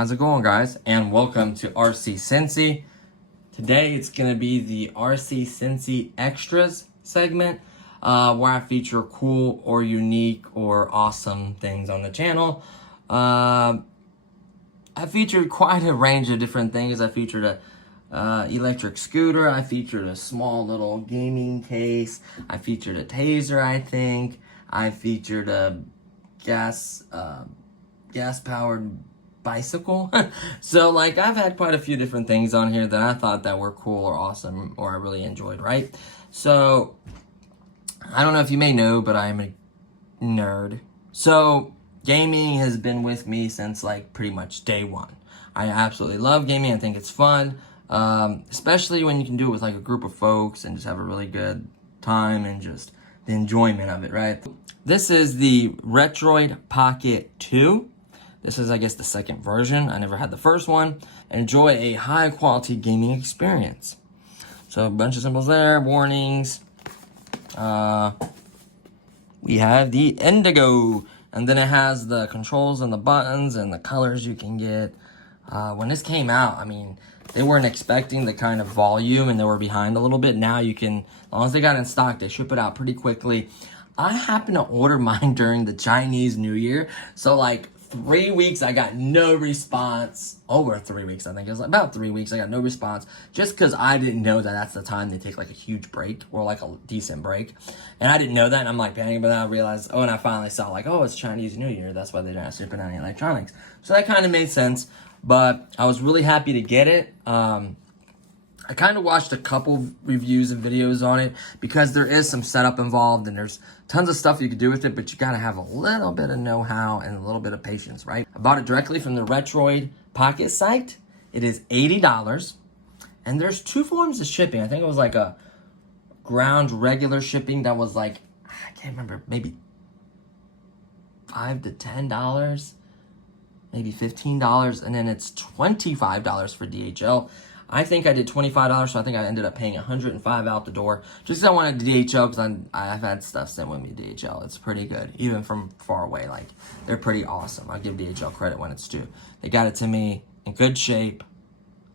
How's it going, guys? And welcome to RC Cincy. Today it's going to be the RC Cincy Extras segment where I feature cool or unique or awesome things on the channel. I featured quite a range of different things. I featured a electric scooter. I featured a small little gaming case. I featured a taser, I think. I featured a gas-powered bicycle. So like I've had quite a few different things on here that I thought that were cool or awesome or I really enjoyed, right? So I don't know if you may know, but I'm a nerd. So gaming has been with me since like pretty much day one. I absolutely love gaming. I think it's fun, especially when you can do it with like a group of folks and just have a really good time and just the enjoyment of it, right? This is the Retroid Pocket 2. This is, I guess, the second version. I never had the first one. Enjoy a high-quality gaming experience. So, a bunch of symbols there, warnings. We have the Indigo. And then it has the controls and the buttons and the colors you can get. When this came out, I mean, they weren't expecting the kind of volume and they were behind a little bit. Now you can, as long as they got it in stock, they ship it out pretty quickly. I happened to order mine during the Chinese New Year. So, like, 3 weeks, I got no response. Over 3 weeks, I think. It was about 3 weeks, I got no response. Just because I didn't know that that's the time they take, like, a huge break. Or, like, a decent break. And I didn't know that, and I'm, like, panicking. But then I realized, and I finally saw, like, oh, it's Chinese New Year. That's why they're not shipping any electronics. So that kind of made sense. But I was really happy to get it. I kind of watched a couple reviews and videos on it because there is some setup involved and there's tons of stuff you can do with it, but you got to have a little bit of know-how and a little bit of patience, right? I bought it directly from the Retroid Pocket site. It is $80, and there's two forms of shipping. I think it was like a ground regular shipping that was like, I can't remember, maybe $5 to $10, maybe $15, and then it's $25 for DHL. I think I did $25, so I think I ended up paying $105 out the door. Just because I wanted DHL, because I've had stuff sent with me DHL. It's pretty good, even from far away. Like, they're pretty awesome. I give DHL credit when it's due. They got it to me in good shape.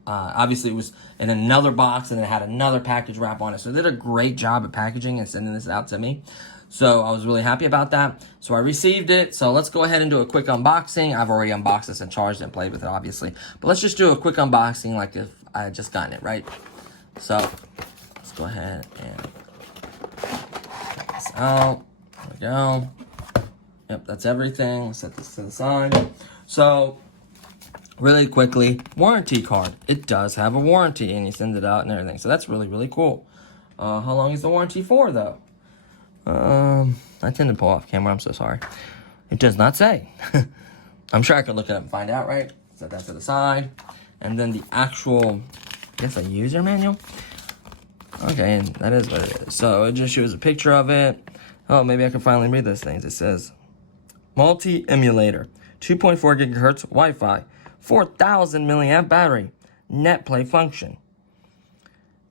Obviously, it was in another box, and it had another package wrap on it. So they did a great job at packaging and sending this out to me. So I was really happy about that. So I received it. So let's go ahead and do a quick unboxing. I've already unboxed this and charged it and played with it, obviously. But let's just do a quick unboxing like if I had just gotten it, right? So let's go ahead and check this out. There we go. Yep, that's everything. Let's set this to the side. So really quickly, warranty card. It does have a warranty and you send it out and everything. So that's really, really cool. How long is the warranty for, though? I tend to pull off camera. I'm so sorry. It does not say. I'm sure I could look it up and find out, right? Set that to the side. And then the actual, I guess, a user manual. Okay, and that is what it is. So it just shows a picture of it. Oh, maybe I can finally read those things. It says, multi-emulator, 2.4 gigahertz Wi-Fi, 4,000 milliamp battery, net play function,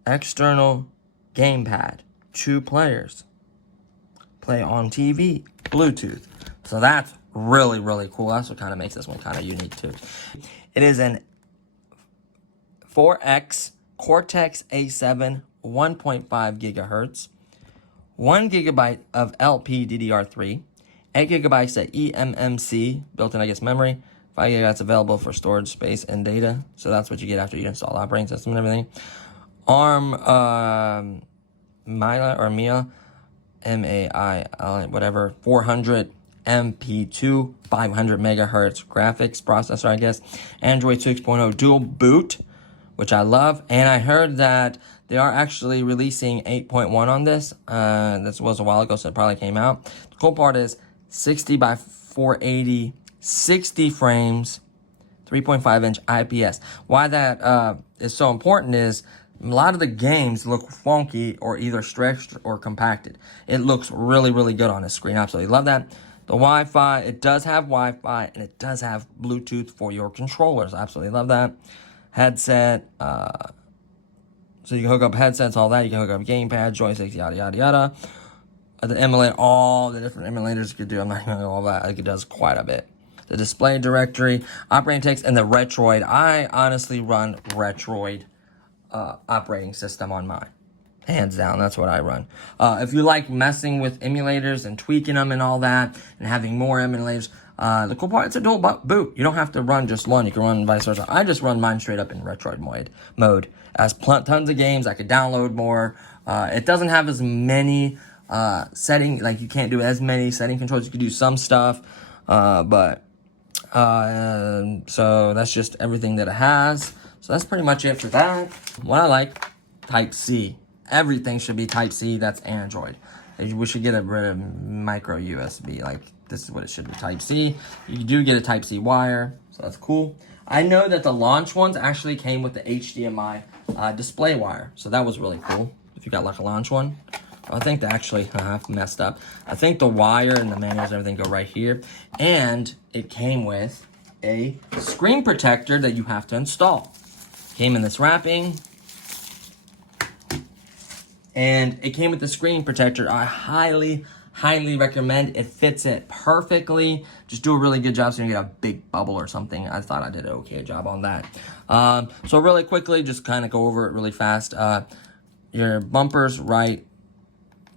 external gamepad, 2 players, play on TV, Bluetooth. So that's really, really cool. That's what kind of makes this one kind of unique too. It is an 4X Cortex A7 1.5 gigahertz, 1 gigabyte of LPDDR3, 8 gigabytes of eMMC, built-in, I guess, memory, 5 gigabytes available for storage space and data. So that's what you get after you install the operating system and everything. ARM, MIA, MAI, whatever, 400 MP2, 500 megahertz graphics processor, I guess. Android 6.0 dual boot, which I love. And I heard that they are actually releasing 8.1 on this. This was a while ago, so it probably came out. The cool part is 60 by 480, 60 frames, 3.5-inch IPS. Why that is so important is a lot of the games look funky or either stretched or compacted. It looks really, really good on the screen. Absolutely love that. The Wi-Fi, it does have Wi-Fi, and it does have Bluetooth for your controllers. Absolutely love that. Headset, so you can hook up headsets, all that. You can hook up gamepad, joysticks, yada, yada, yada. The emulator, all the different emulators you could do. I'm not going to go all that. I think it does quite a bit. the display directory, operating text, and the Retroid. I honestly run Retroid operating system on mine. Hands down, that's what I run. If you like messing with emulators and tweaking them and all that, and having more emulators, the cool part, it's a dual boot. You don't have to run just one. You can run vice versa. I just run mine straight up in Retroid mode. It has tons of games. I could download more. It doesn't have as many setting, like you can't do as many setting controls. You can do some stuff, so that's just everything that it has. So that's pretty much it for that. What I like, Type-C. Everything should be Type-C. That's Android. We should get rid of micro USB. Like, this is what it should be, Type-C. You do get a Type-C wire, so that's cool. I know that the launch ones actually came with the HDMI display wire, so that was really cool. If you got like a launch one. I think they actually have messed up. I think the wire and the manuals and everything go right here. And it came with a screen protector that you have to install. Came in this wrapping. And it came with the screen protector. I highly recommend. It fits it perfectly. Just do a really good job so you don't get a big bubble or something. I thought I did an okay job on that. So really quickly, just kind of go over it really fast. Your bumpers, right?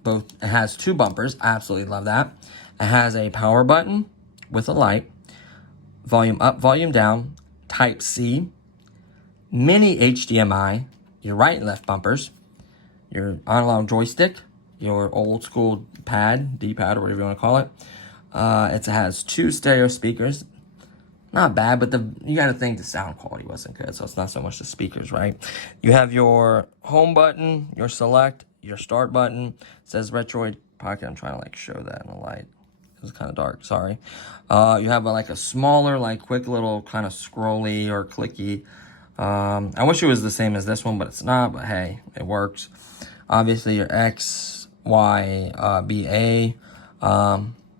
Both. It has two bumpers. I absolutely love that. It has a power button with a light. Volume up, volume down. Type-C. Mini HDMI. Your right and left bumpers. Your analog joystick, your old school pad, D-pad, or whatever you want to call it. It has two stereo speakers. Not bad, but you got to think the sound quality wasn't good, so it's not so much the speakers, right? You have your home button, your select, your start button. It says Retroid Pocket. I'm trying to like show that in the light. It was kind of dark, sorry. You have like a smaller, like quick little kind of scrolly or clicky. I wish it was the same as this one, but it's not, but hey, it works. Obviously your X, Y, B, A,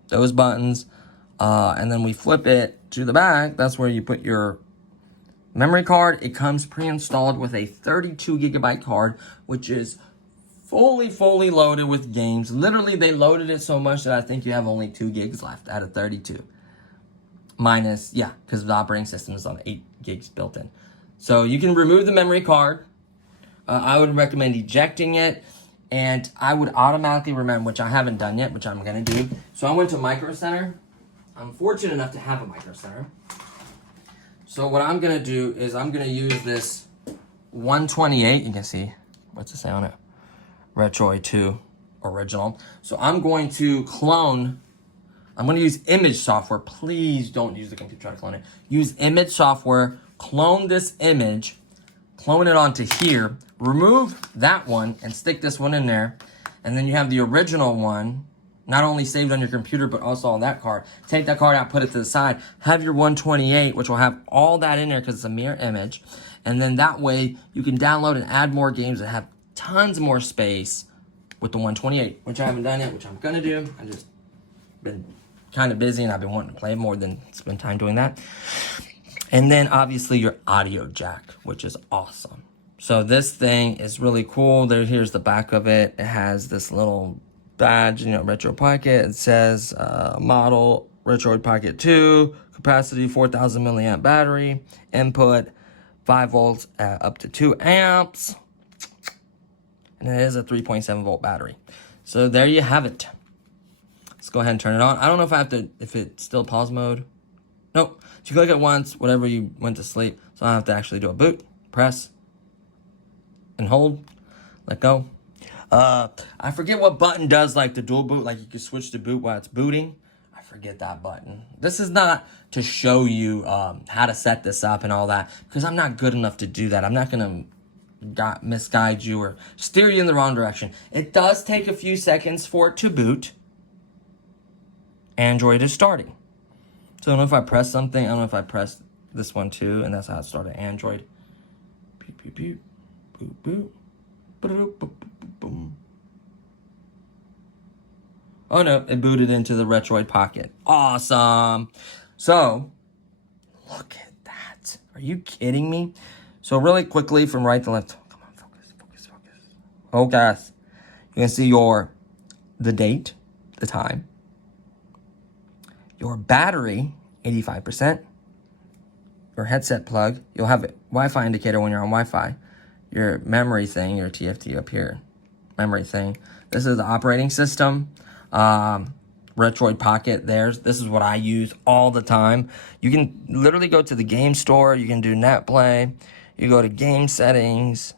those buttons. And then we flip it to the back. That's where you put your memory card. It comes pre-installed with a 32 gigabyte card, which is fully loaded with games. Literally, they loaded it so much that I think you have only 2 gigs left out of 32. Minus, yeah, because the operating system is on 8 gigs built in. So you can remove the memory card. I would recommend ejecting it. And I would automatically remember, which I haven't done yet, which I'm going to do. So I went to Micro Center. I'm fortunate enough to have a Micro Center. So what I'm going to do is I'm going to use this 128. You can see, what's it say on it? Retroid 2 original. So I'm going to clone. I'm going to use image software. Please don't use the computer to try to clone it. Use image software. Clone this image. Clone it onto here. Remove that one and stick this one in there. And then you have the original one, not only saved on your computer, but also on that card. Take that card out, put it to the side. Have your 128, which will have all that in there because it's a mirror image. And then that way you can download and add more games that have tons more space with the 128, which I haven't done yet, which I'm going to do. I've just been kind of busy and I've been wanting to play more than spend time doing that. And then obviously your audio jack, which is awesome. So this thing is really cool. Here's the back of it. It has this little badge, Retro Pocket. It says model Retroid Pocket 2, capacity 4,000 milliamp battery, input 5 volts up to 2 amps. And it is a 3.7 volt battery. So there you have it. Let's go ahead and turn it on. I don't know if it's still pause mode. Nope. So you click it once, whatever you went to sleep. So I have to actually do a boot, press, and hold, let go. I forget what button does like the dual boot, like you can switch to boot while it's booting. I forget that button. This is not to show you how to set this up and all that, because I'm not good enough to do that. I'm not going to misguide you or steer you in the wrong direction. It does take a few seconds for it to boot. Android is starting. So I don't know if I press something. I don't know if I press this one too, and that's how it started. Android. Beep, beep, beep. Boop, boop. Boop, boop, boop, boom. Oh no, it booted into the Retroid Pocket. Awesome. So, look at that. Are you kidding me? So really quickly from right to left. Come on, focus. Focus. You can see the date, the time. Your battery, 85%. Your headset plug, you'll have a Wi-Fi indicator when you're on Wi-Fi. Your memory thing, your TFT up here, memory thing. This is the operating system. Retroid Pocket, this is what I use all the time. You can literally go to the game store, you can do net play, you go to game settings,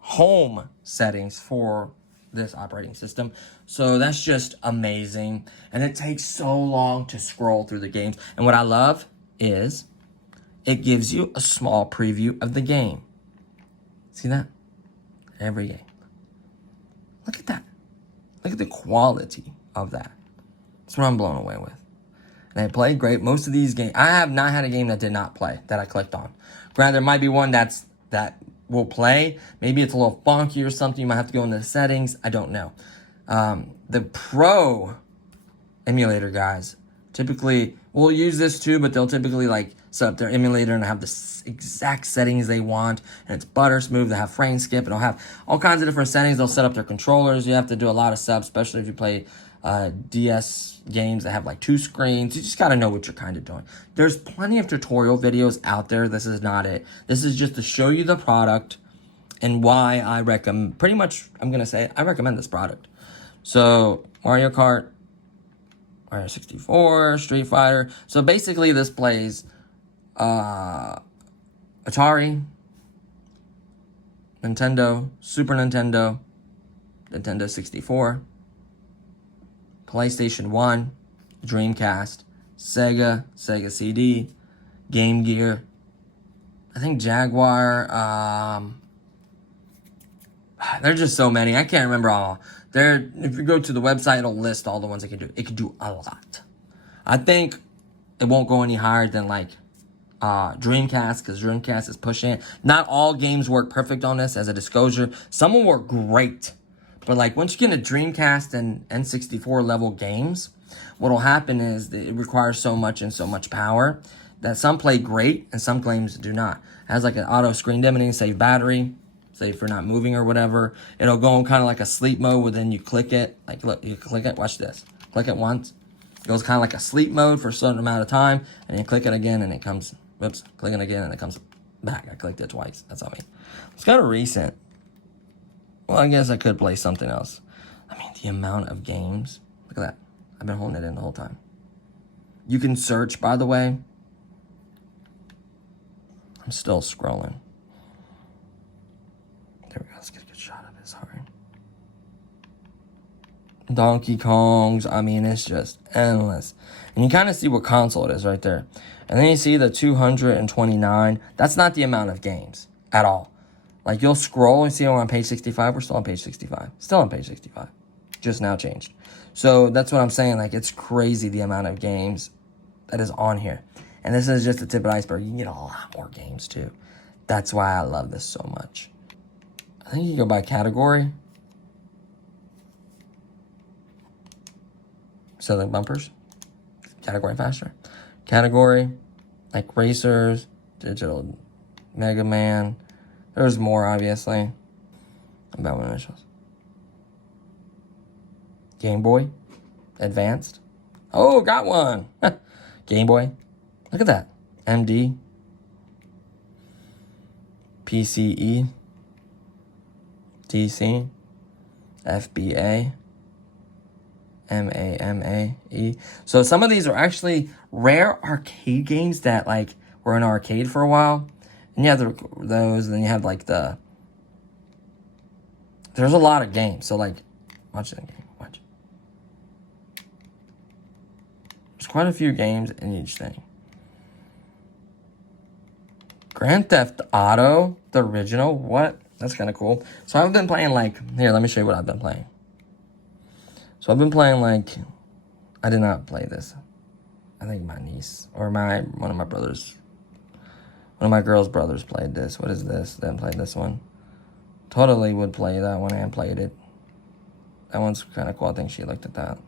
home settings for this operating system. So that's just amazing. And it takes so long to scroll through the games. And what I love is it gives you a small preview of the game. See that? Every game. Look at that. Look at the quality of that. That's what I'm blown away with. And they play great. Most of these games, I have not had a game that did not play, that I clicked on. Granted, there might be one that will play. Maybe it's a little funky or something. You might have to go into the settings. I don't know. The Pro emulator guys typically will use this too, but they'll typically like set up their emulator and have the exact settings they want, and it's butter smooth. They have frame skip, and they'll have all kinds of different settings. They'll set up their controllers. You have to do a lot of stuff, especially if you play DS games that have like 2 screens. You just got to know what you're kind of doing. There's plenty of tutorial videos out there. This is not it. This is just to show you the product and why I recommend, pretty much, I'm going to say, I recommend this product. So, Mario Kart, Mario 64, Street Fighter. So basically this plays Atari, Nintendo, Super Nintendo, Nintendo 64, PlayStation 1, Dreamcast, Sega CD, Game Gear, I think Jaguar. There's just so many. I can't remember all. If you go to the website, it'll list all the ones it can do. It can do a lot. I think it won't go any higher than like Dreamcast, because Dreamcast is pushing it. Not all games work perfect on this, as a disclosure. Some will work great. But like once you get into Dreamcast and N64 level games, what'll happen is that it requires so much and so much power that some play great and some games do not. It has like an auto screen dimming, save battery, say if you're not moving or whatever. It'll go in kind of like a sleep mode where then you click it. Like look, you click it, watch this. Click it once. It goes kind of like a sleep mode for a certain amount of time, and you click it again and it comes, whoops, click it again and it comes back. I clicked it twice. That's on me. It's kind of recent. Well, I guess I could play something else. I mean, the amount of games. Look at that. I've been holding it in the whole time. You can search, by the way. I'm still scrolling. There we go. Let's get a good shot of it. Sorry. Donkey Kongs. I mean, it's just endless. And you kind of see what console it is right there. And then you see the 229. That's not the amount of games at all. Like, you'll scroll and see we're on page 65. We're still on page 65. Still on page 65. Just now changed. So that's what I'm saying. Like, it's crazy the amount of games that is on here. And this is just the tip of the iceberg. You can get a lot more games, too. That's why I love this so much. I think you can go by category. Selling bumpers. Category faster. Category. Like racers. Digital. Mega Man. There's more, obviously. About my initials. Game Boy. Advanced. Oh, got one. Game Boy. Look at that. MD. PCE. DC. FBA. MAMAE. So some of these are actually rare arcade games that like were in arcade for a while. And you have those, and then you have like there's a lot of games. So like, watch that game, watch. There's quite a few games in each thing. Grand Theft Auto, the original, what? That's kind of cool. So I've been playing like, here, let me show you what I've been playing. So I've been playing like, I did not play this. I think my niece, or one of my brothers, one of my girl's brothers played this. What is this? They haven't played this one. Totally would play that one and played it. That one's kind of cool. I think she looked at that.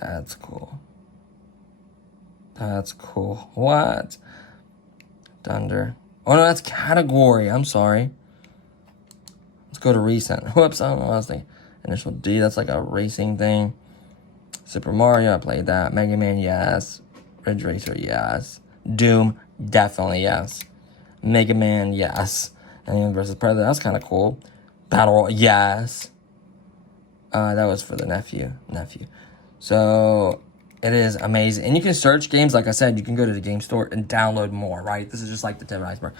That's cool. That's cool. What? Thunder. Oh, no, that's category. I'm sorry. Let's go to recent. Whoops, I don't know what I was thinking. Initial D, that's like a racing thing. Super Mario, I played that. Mega Man, yes. Ridge Racer, yes. Doom, definitely yes. Mega Man, yes. Alien vs. Predator, that's kind of cool. Battle Royale, yes. That was for the nephew. So, it is amazing. And you can search games, like I said, you can go to the game store and download more, right? This is just like the tip of the iceberg.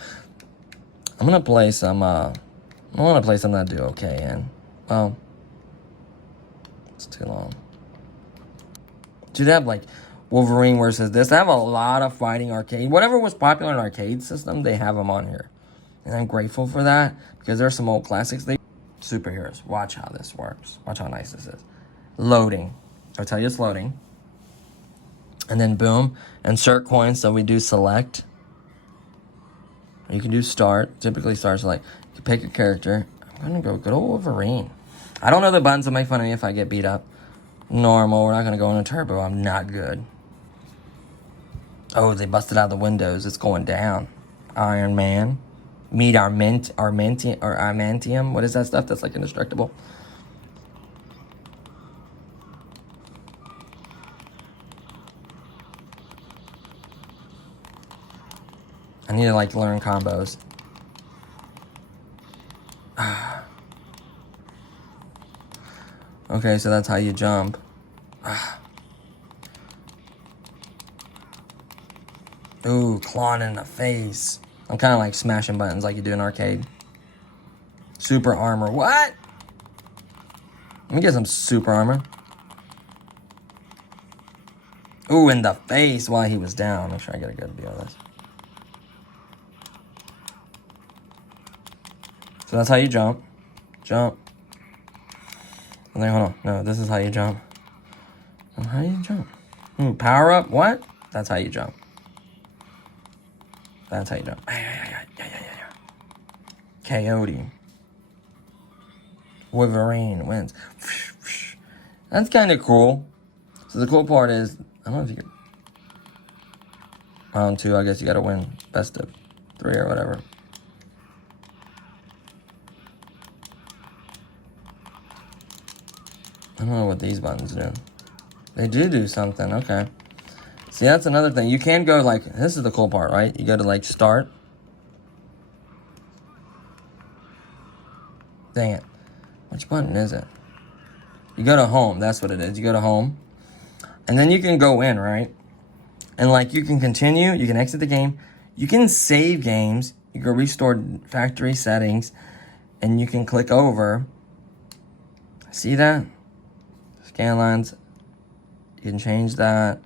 I'm gonna play some, I want to play something I do okay in. Well, it's too long. Do they have, like, Wolverine versus this? They have a lot of fighting arcade. Whatever was popular in arcade system, they have them on here. And I'm grateful for that, because there's some old classics. Superheroes. Watch how this works. Watch how nice this is. Loading. I'll tell you it's loading. And then boom. Insert coins. So we do select. You can do start. Typically starts like, you can pick a character. I'm going to go good old Wolverine. I don't know the buttons will make fun of me if I get beat up. Normal. We're not going to go into turbo. I'm not good. Oh, they busted out the windows. It's going down. Iron Man. Meet Armantium. What is that stuff that's like indestructible? I need to like learn combos. Okay, so that's how you jump. Ooh, clawing in the face. I'm kind of like smashing buttons like you do in arcade. Super armor. What? Let me get some super armor. Ooh, in the face while he was down. Make sure I get a good view of this. So that's how you jump. Jump. And then, hold on. No, this is how you jump. Oh, how do you jump? Ooh, power up. What? That's how you jump. That's how you jump. Yeah. Coyote. Wolverine wins. That's kind of cool. So the cool part is, I don't know if you could. Round 2, I guess you got to win best of 3 or whatever. I don't know what these buttons do. They do something. Okay. See, that's another thing. You can go like, this is the cool part, right? You go to like start. Dang it. Which button is it? You go to home. That's what it is. You go to home. And then you can go in, right? And like you can continue. You can exit the game. You can save games. You can restore factory settings. And you can click over. See that? Scan lines. You can change that.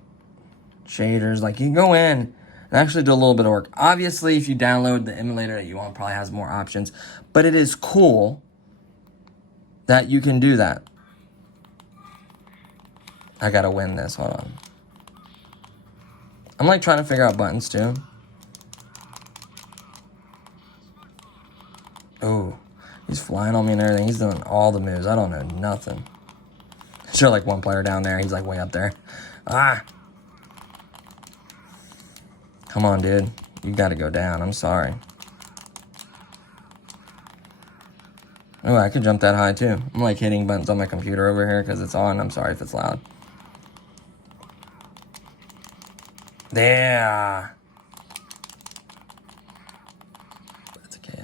Shaders. Like you can go in and actually do a little bit of work. Obviously, if you download the emulator that you want, probably has more options. But it is cool that you can do that. I gotta win this. Hold on. I'm like trying to figure out buttons too. Ooh. He's flying on me and everything. He's doing all the moves. I don't know nothing. Sure, like one player down there. He's like way up there. Ah. Come on, dude. You gotta go down. I'm sorry. Oh, I could jump that high too. I'm like hitting buttons on my computer over here because it's on. I'm sorry if it's loud. Yeah. That's okay.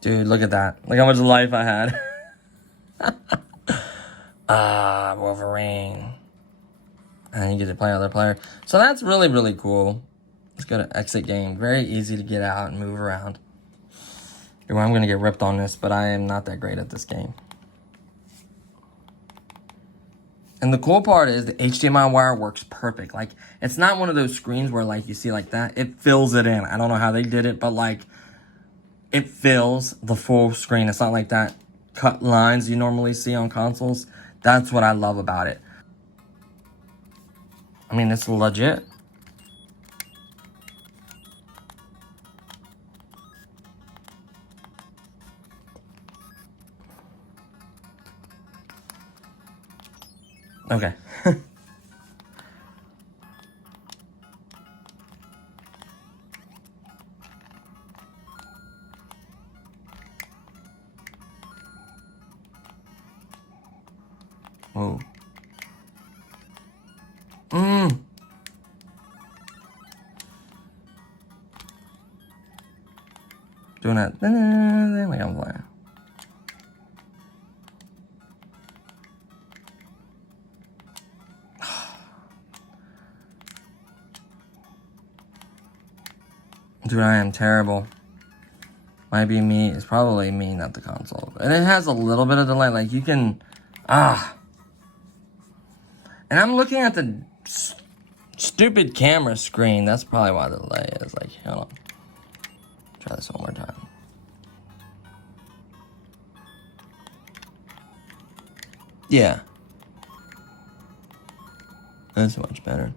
Dude, look at that. Look how much life I had. Wolverine. And you get to play other player. So that's really, really cool. Let's go to exit game. Very easy to get out and move around. I'm going to get ripped on this, but I am not that great at this game. And the cool part is the HDMI wire works perfect. Like, it's not one of those screens where, like, you see like that. It fills it in. I don't know how they did it, but, like, it fills the full screen. It's not like that cut lines you normally see on consoles. That's what I love about it. I mean, it's legit. Okay. Oh. Doing that thing like I'm playing. Dude, I am terrible. Might be me. It's probably me, not the console. And it has a little bit of delay. Like, you can... And I'm looking at the stupid camera screen. That's probably why the delay is. Like, hold on. Try this one more time. Yeah. That's much better.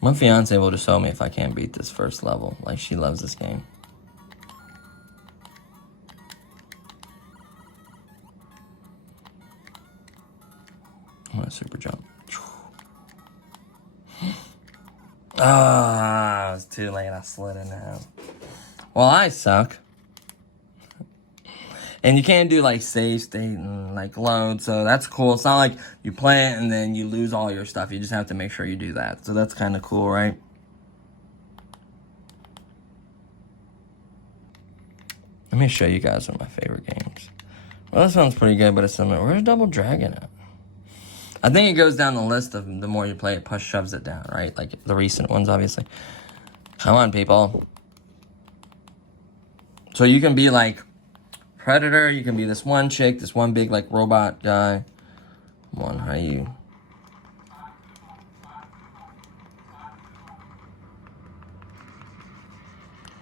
My fiance will just tell me if I can't beat this first level. Like, she loves this game. I'm gonna super jump. Ah, it was too late. I slid in now. Well, I suck. And you can't do, like, save state and, like, load, so that's cool. It's not like you play it and then you lose all your stuff. You just have to make sure you do that. So that's kind of cool, right? Let me show you guys one of my favorite games. Well, this one's pretty good, but it's similar. Where's Double Dragon at? I think it goes down the list of the more you play it, push shoves it down, right? Like the recent ones, obviously. Come on, people. So you can be, like... Predator, you can be this one chick, this one big, like, robot guy. Come on, how you...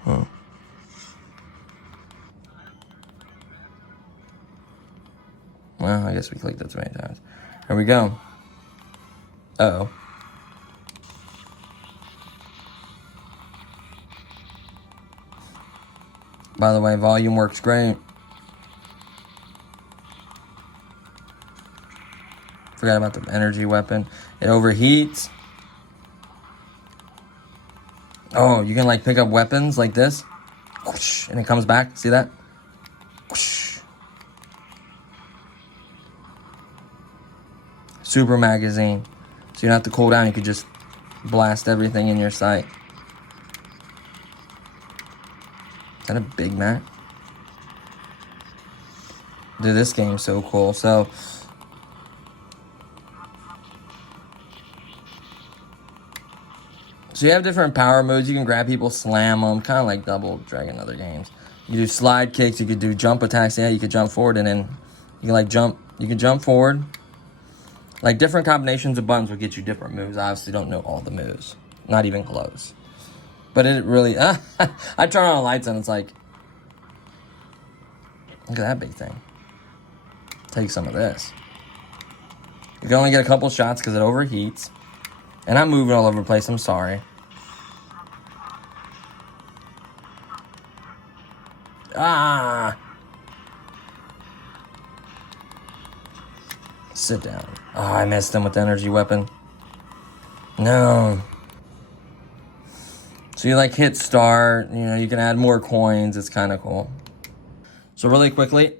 Huh. Well, I guess we clicked that too many times. Here we go. Uh-oh. By the way, volume works great. Forgot about the energy weapon. It overheats. Oh, you can like pick up weapons like this. Whoosh, and it comes back. See that? Whoosh. Super magazine. So you don't have to cool down. You could just blast everything in your sight. Is that a Big Mac? Dude, this game's so cool. So... So you have different power modes. You can grab people, slam them, kind of like Double Dragon other games. You do slide kicks. You could do jump attacks. Yeah, you could jump forward and then you can like jump. You can jump forward. Like different combinations of buttons will get you different moves. I obviously don't know all the moves, not even close. But it really, I turn on the lights and it's like, look at that big thing. Take some of this. You can only get a couple shots because it overheats. And I'm moving all over the place. I'm sorry. Ah! Sit down. Oh, I missed him with the energy weapon. No. So you like hit start. You know, you can add more coins. It's kind of cool. So really quickly,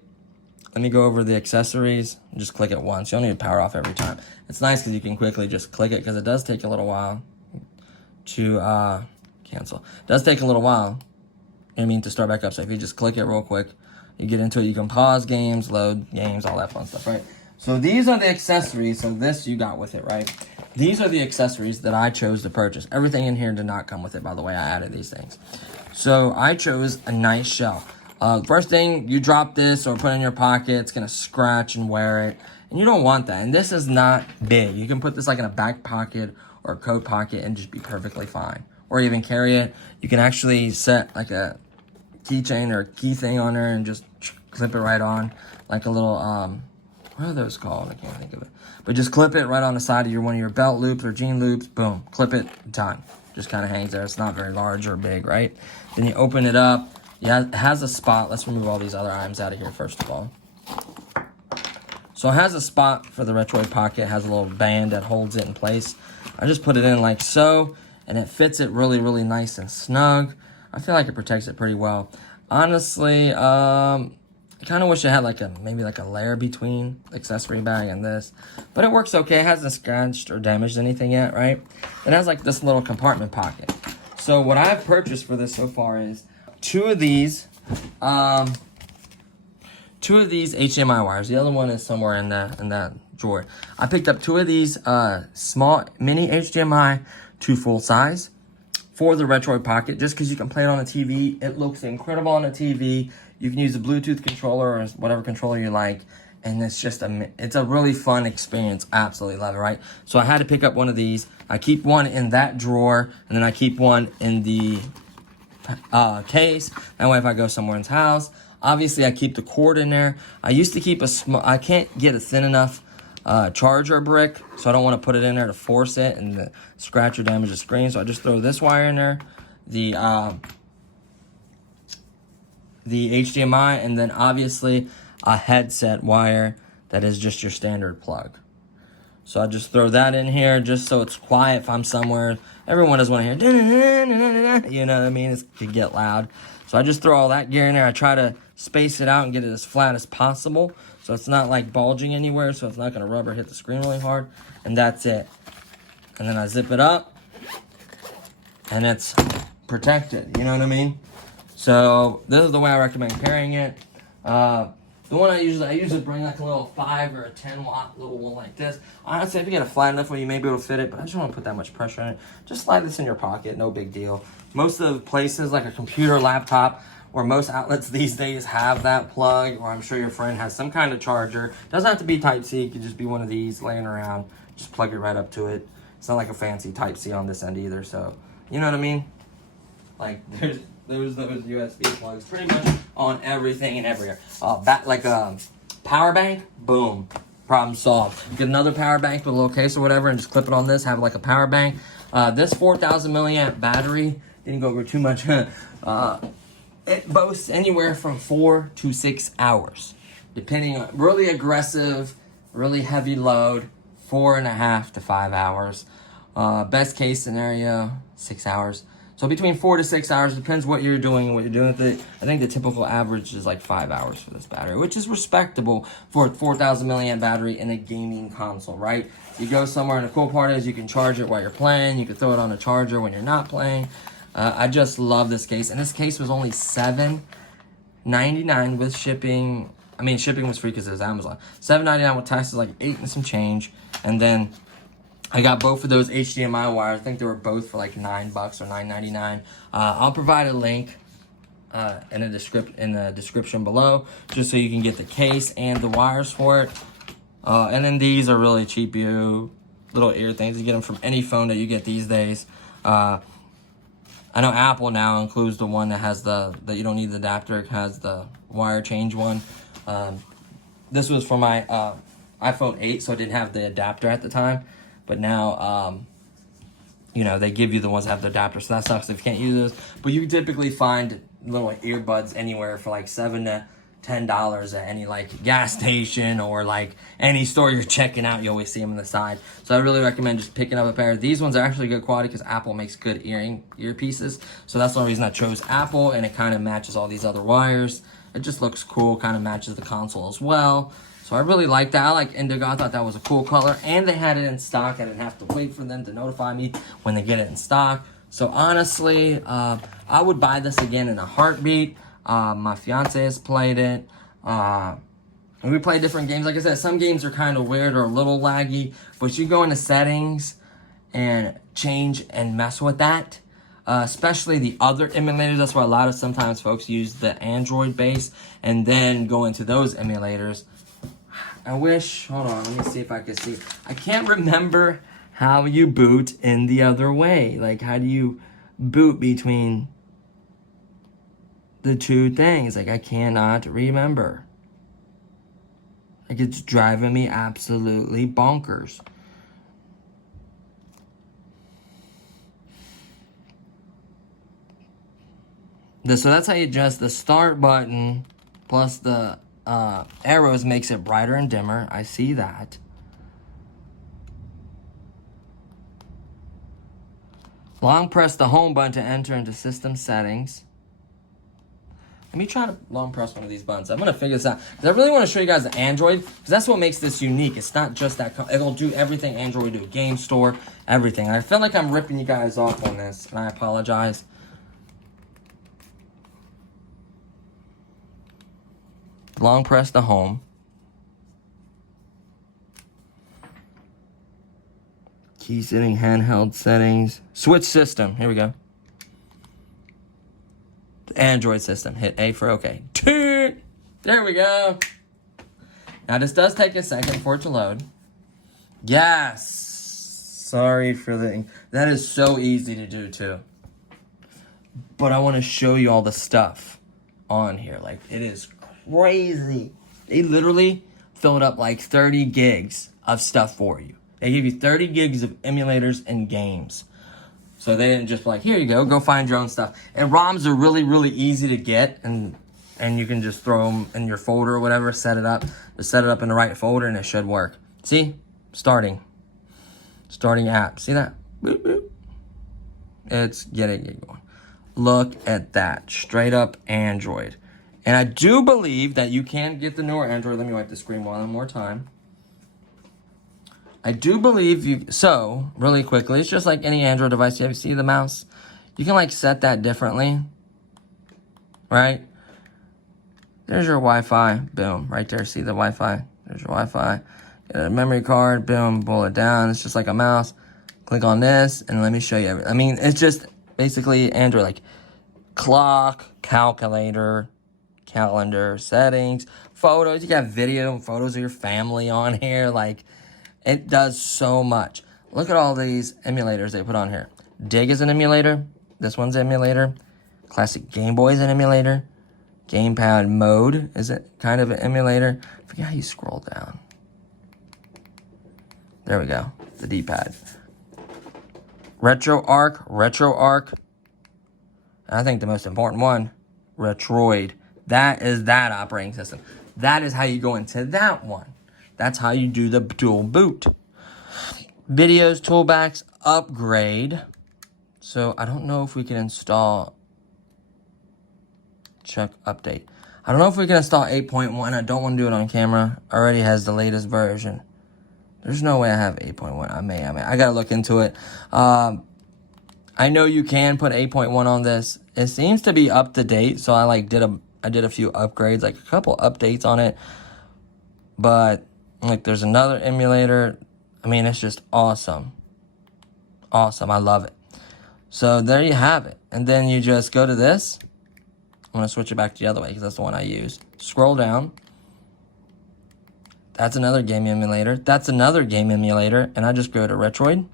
let me go over the accessories. Just click it once. You don't need to power off every time. It's nice because you can quickly just click it because it does take a little while to cancel. It does take a little while, to start back up. So if you just click it real quick, you get into it. You can pause games, load games, all that fun stuff, right? So these are the accessories. So this you got with it, right? These are the accessories that I chose to purchase. Everything in here did not come with it, by the way. I added these things. So I chose a nice shell. First thing, you drop this or put it in your pocket, it's going to scratch and wear it. And you don't want that. And this is not big. You can put this like in a back pocket or a coat pocket and just be perfectly fine. Or even carry it. You can actually set like a keychain or key thing on there and just clip it right on. Like a little, what are those called? I can't think of it. But just clip it right on the side of one of your belt loops or jean loops. Boom. Clip it. Done. Just kind of hangs there. It's not very large or big, right? Then you open it up. Yeah, it has a spot. Let's remove all these other items out of here first of all. So it has a spot for the Retroid pocket. It has a little band that holds it in place. I just put it in like so, and it fits it really, really nice and snug. I feel like it protects it pretty well. Honestly, I kind of wish it had like maybe like a layer between the accessory bag and this, but it works okay. It hasn't scratched or damaged anything yet, right? It has like this little compartment pocket. So what I've purchased for this so far is two of these HDMI wires. The other one is somewhere in that drawer. I picked up two of these small mini HDMI to full size for the Retroid Pocket, just because you can play it on a TV. It looks incredible on a TV. You can use a Bluetooth controller or whatever controller you like, and it's just it's a really fun experience. Absolutely love it, right? So I had to pick up one of these. I keep one in that drawer, and then I keep one in the case. That way if I go somewhere in the house, obviously I keep the cord in there. I used to keep I can't get a thin enough charger brick, so I don't want to put it in there to force it and scratch or damage the screen. So I just throw this wire in there, the HDMI, and then obviously a headset wire that is just your standard plug. So I just throw that in here just so it's quiet if I'm somewhere. Everyone doesn't want to hear, you know what I mean? It could get loud. So I just throw all that gear in there. I try to space it out and get it as flat as possible, so it's not like bulging anywhere, so it's not going to rub or hit the screen really hard. And that's it. And then I zip it up, and it's protected, you know what I mean? So this is the way I recommend carrying it. The one I usually bring like a little 5 or a 10 watt little one like this. Honestly, if you get a flat enough one, you may be able to fit it, but I just don't want to put that much pressure on it. Just slide this in your pocket, no big deal. Most of the places, like a computer, laptop, or most outlets these days have that plug, or I'm sure your friend has some kind of charger. Doesn't have to be Type-C, it could just be one of these laying around. Just plug it right up to it. It's not like a fancy Type-C on this end either, so you know what I mean? Like there's those USB plugs pretty much on everything and everywhere. Like a power bank, boom, problem solved. Get another power bank with a little case or whatever and just clip it on this, have it like a power bank. This 4,000 milliamp battery, didn't go over too much. It boasts anywhere from 4 to 6 hours, depending on really aggressive, really heavy load, 4.5 to 5 hours. Best case scenario, 6 hours. So between 4 to 6 hours, depends what you're doing and what you're doing with it. I think the typical average is like 5 hours for this battery, which is respectable for a 4,000 milliamp battery in a gaming console, right? You go somewhere, and the cool part is you can charge it while you're playing. You can throw it on a charger when you're not playing. I just love this case, and this case was only $7.99 with shipping. I mean, shipping was free because it was Amazon. $7.99 with taxes, like 8 and some change, and then I got both of those HDMI wires. I think they were both for like $9 or $9.99. I'll provide a link in the description below, just so you can get the case and the wires for it. And then these are really cheap, little ear things. You get them from any phone that you get these days. I know Apple now includes the one that has that you don't need the adapter. It has the wire change one. This was for my iPhone 8, so it didn't have the adapter at the time. But now, they give you the ones that have the adapter, so that sucks if you can't use those. But you can typically find little earbuds anywhere for like $7 to $10 at any like gas station or like any store you're checking out. You always see them on the side. So I really recommend just picking up a pair. These ones are actually good quality because Apple makes good earpieces. So that's the only reason I chose Apple, and it kind of matches all these other wires. It just looks cool, kind of matches the console as well. So I really like that. I like indigo. I thought that was a cool color, and they had it in stock. I didn't have to wait for them to notify me when they get it in stock. So honestly, I would buy this again in a heartbeat. My fiance has played it. And we play different games. Like I said, some games are kind of weird or a little laggy, but you go into settings and change and mess with that. Especially the other emulators. That's why a lot of sometimes folks use the Android base and then go into those emulators. hold on, let me see if I can see. I can't remember how you boot in the other way. Like, how do you boot between the two things? Like, I cannot remember. Like, it's driving me absolutely bonkers. So that's how you adjust the start button plus the arrows makes it brighter and dimmer. I see that. Long press the home button to enter into system settings. Let me try to long press one of these buttons. I'm going to figure this out. Because I really want to show you guys the Android. Because that's what makes this unique. It's not just that. It'll do everything Android do. Game store, everything. I feel like I'm ripping you guys off on this. And I apologize. Long press the home. Key setting, handheld settings. Switch system. Here we go. Android system. Hit A for OK. There we go. Now this does take a second for it to load. Yes. Sorry for the... That is so easy to do too. But I want to show you all the stuff on here. Like, it is crazy. They literally filled up like 30 gigs of stuff for you. They give you 30 gigs of emulators and games. So they didn't just be like, here you go find your own stuff. And ROMs are really, really easy to get, and you can just throw them in your folder or whatever, set it up. Just set it up in the right folder and it should work. See? Starting app. See that? Boop, boop. It's getting it going. Look at that. Straight up Android. And I do believe that you can get the newer Android. Let me wipe the screen one more time. I do believe you... So, really quickly, it's just like any Android device. You see the mouse? You can, like, set that differently. Right? There's your Wi-Fi. Boom. Right there. See the Wi-Fi? There's your Wi-Fi. Get a memory card. Boom. Pull it down. It's just like a mouse. Click on this, and let me show you everything. I mean, it's just basically Android. Like, clock, calculator, calendar, settings, photos. You got video and photos of your family on here. Like... It does so much. Look at all these emulators they put on here. Dig is an emulator. This one's an emulator. Classic Game Boy is an emulator. Gamepad mode is it kind of an emulator. I forget how you scroll down. There we go. The D-pad. RetroArch. I think the most important one, Retroid. That is that operating system. That is how you go into that one. That's how you do the dual boot. Videos, toolbox, upgrade. So I don't know if we can install... Check update. I don't know if we can install 8.1. I don't want to do it on camera. Already has the latest version. There's no way I have 8.1. I may. I gotta look into it. I know you can put 8.1 on this. It seems to be up to date. So I did a few upgrades, like a couple updates on it. But like there's another emulator. I mean, it's just awesome. Awesome. I love it. So there you have it. And then you just go to this. I'm going to switch it back to the other way because that's the one I use. Scroll down. That's another game emulator. That's another game emulator. And I just go to Retroid.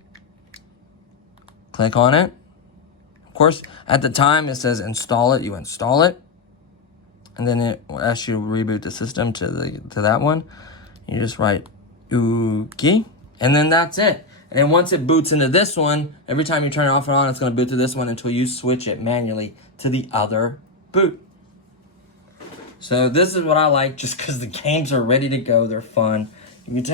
Click on it. Of course, at the time it says install it. You install it. And then it will ask you to reboot the system to that one. You just write ookie. And then that's it. And then once it boots into this one, every time you turn it off and on, it's going to boot to this one until you switch it manually to the other boot. So this is what I like just because the games are ready to go. They're fun. You can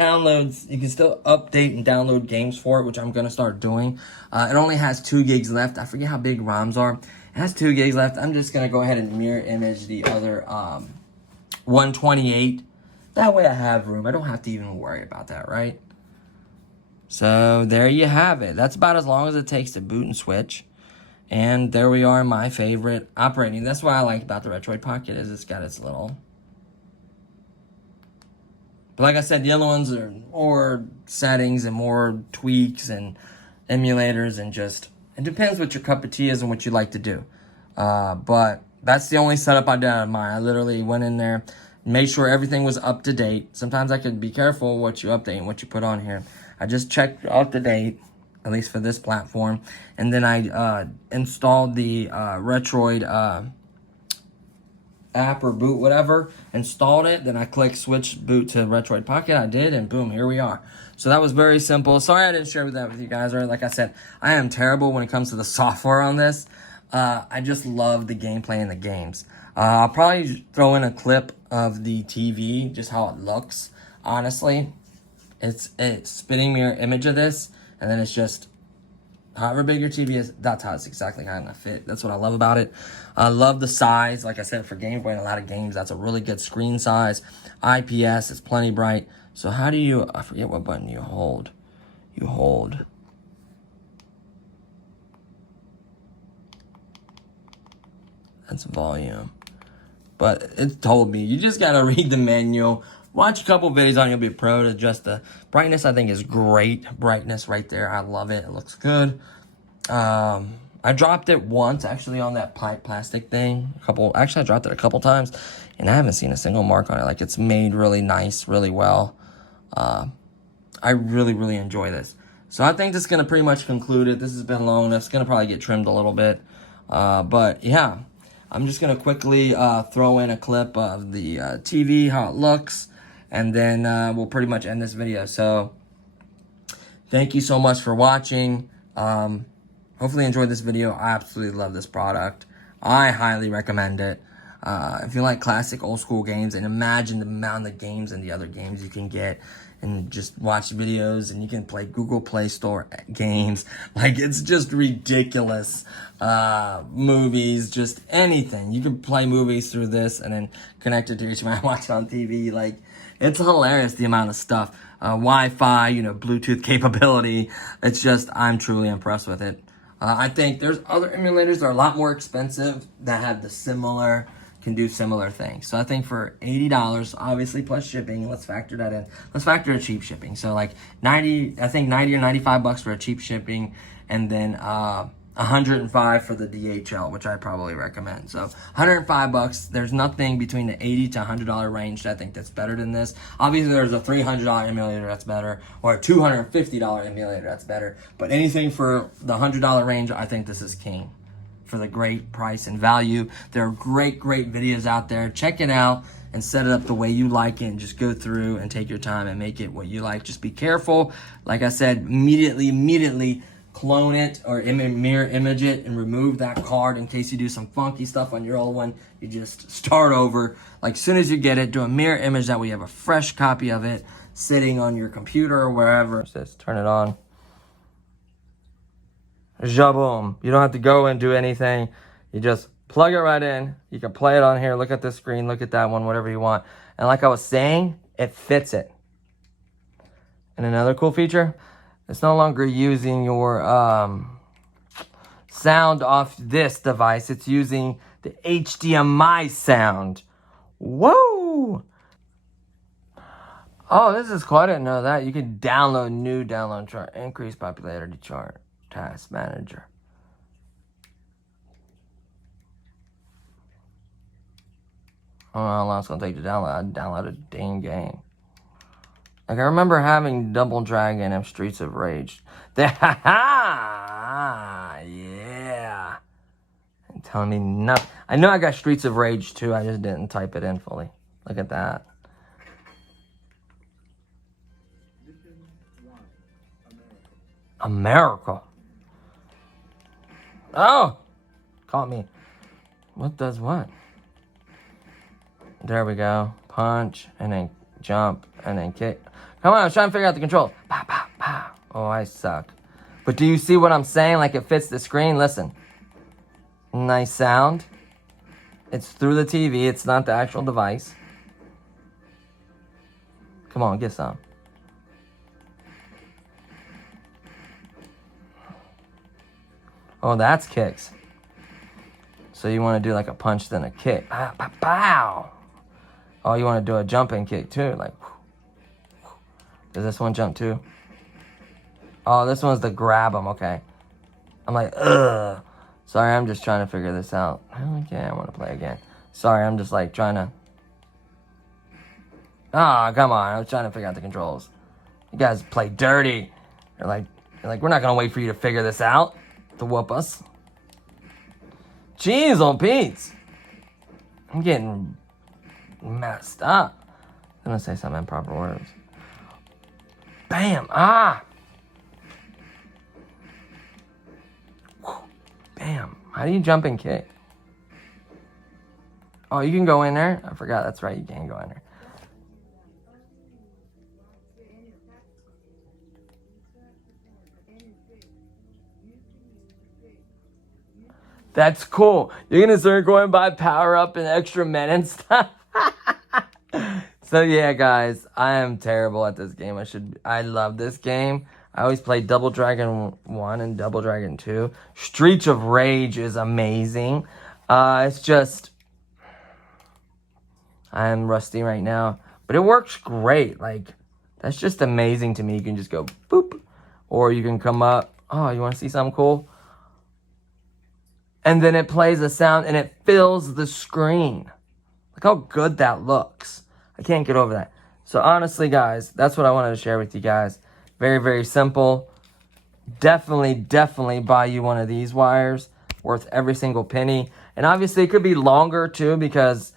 still update and download games for it, which I'm going to start doing. It only has 2 gigs left. I forget how big ROMs are. It has 2 gigs left. I'm just going to go ahead and mirror image the other 128. That way I have room. I don't have to even worry about that, right? So there you have it. That's about as long as it takes to boot and switch. And there we are, my favorite operating. That's what I like about the Retroid Pocket is it's got its little... But like I said, the other ones are more settings and more tweaks and emulators and just... It depends what your cup of tea is and what you like to do. But that's the only setup I did out of mine. I literally went in there, made sure everything was up to date. Sometimes I could be careful what you update and what you put on here. I just checked up to date, at least for this platform. And then I installed the Retroid app or boot, whatever. Installed it. Then I clicked switch boot to Retroid Pocket. I did, and boom, here we are. So that was very simple. Sorry I didn't share that with you guys. Or like I said, I am terrible when it comes to the software on this. I just love the gameplay and the games. I'll probably throw in a clip of the TV, just how it looks. Honestly, it's spitting mirror image of this, and then it's just However big your TV is, that's how it's exactly going to fit. That's what I love about it. I love the size. Like I said, for Game Boy and a lot of games, that's a really good screen size. IPS, it's plenty bright. So how do you, I forget what button you hold. You hold. That's volume. But it told me, you just got to read the manual. Watch a couple videos on it, you'll be a pro to adjust the brightness. I think is great. Brightness right there. I love it. It looks good. I dropped it once actually on that plastic thing. Actually, I dropped it a couple times, and I haven't seen a single mark on it. Like, it's made really nice, really well. I really enjoy this. So I think this is gonna pretty much conclude it. This has been long enough. It's gonna probably get trimmed a little bit, but yeah, I'm just gonna quickly throw in a clip of the TV, how it looks, and then we'll pretty much end this video. So thank you so much for watching. Hopefully you enjoyed this video. I absolutely love this product. I highly recommend it. If you like classic old school games, and imagine the amount of games and the other games you can get, and just watch videos, and you can play Google Play Store games. Like, it's just ridiculous. Movies, just anything. You can play movies through this and then connect it to HDMI and watch it on TV. Like, it's hilarious the amount of stuff. Wi-Fi, Bluetooth capability. It's just, I'm truly impressed with it. I think there's other emulators that are a lot more expensive that have can do similar things. So I think for $80, obviously plus shipping, let's factor that in. Let's factor a cheap shipping. So like 90 or 95 bucks for a cheap shipping, and then 105 for the DHL, which I probably recommend. So 105 bucks. There's nothing between the $80 to $100 range that I think that's better than this. Obviously, there's a $300 emulator that's better, or a $250 emulator that's better. But anything for the $100 range, I think this is king for the great price and value. There are great videos out there. Check it out and set it up the way you like it, and just go through and take your time and make it what you like. Just be careful. Like I said, immediately clone it or mirror image it and remove that card in case you do some funky stuff on your old one. You just start over. Like, as soon as you get it, do a mirror image, that way you have a fresh copy of it sitting on your computer or wherever. Just turn it on. Jaboom. You don't have to go and do anything. You just plug it right in. You can play it on here. Look at this screen. Look at that one. Whatever you want. And like I was saying, it fits it. And another cool feature, it's no longer using your sound off this device. It's using the HDMI sound. Whoa! Oh, this is cool. I didn't know that. You can download new download chart, increase popularity chart, task manager. I don't know how long it's going to take to download. I downloaded a dang game. Like, I remember having Double Dragon and Streets of Rage. Yeah. And telling me nothing. I know I got Streets of Rage too. I just didn't type it in fully. Look at that. America. Oh! Caught me. What does what? There we go. Punch, and then jump, and then kick. Come on, I was trying to figure out the control. Pow, pow, pow. Oh, I suck. But do you see what I'm saying? Like, it fits the screen. Listen. Nice sound. It's through the TV. It's not the actual device. Come on, get some. Oh, that's kicks. So you want to do like a punch, then a kick. Pow, pow, pow. Oh, you want to do a jumping kick too. Like, does this one jump too? Oh, this one's the grab them. Okay. I'm like, ugh. Sorry, I'm just trying to figure this out. Okay, I want to play again. Sorry, I'm just like trying to. Ah, come on. I was trying to figure out the controls. You guys play dirty. You're like, we're not going to wait for you to figure this out to whoop us. Jeez, old Pete's. I'm getting messed up. I'm going to say some improper words. Bam. Ah. Bam. How do you jump and kick? Oh, you can go in there? I forgot. That's right. You can go in there. That's cool. You're gonna start going by power up and extra men and stuff. So yeah, guys, I am terrible at this game. I love this game. I always play Double Dragon 1 and Double Dragon 2. Streets of Rage is amazing. It's just, I am rusty right now, but it works great. Like, that's just amazing to me. You can just go boop, or you can come up. Oh, you want to see something cool? And then it plays a sound and it fills the screen. Look how good that looks. I can't get over that. So honestly, guys, that's what I wanted to share with you guys. Very, very simple. Definitely buy you one of these wires. Worth every single penny. And obviously, it could be longer too, because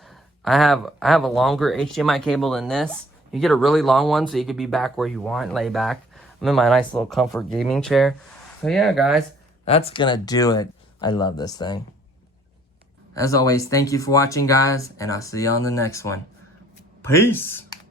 I have a longer HDMI cable than this. You get a really long one, so you could be back where you want, lay back. I'm in my nice little comfort gaming chair. So yeah, guys, that's gonna do it. I love this thing. As always, thank you for watching, guys, and I'll see you on the next one. Peace.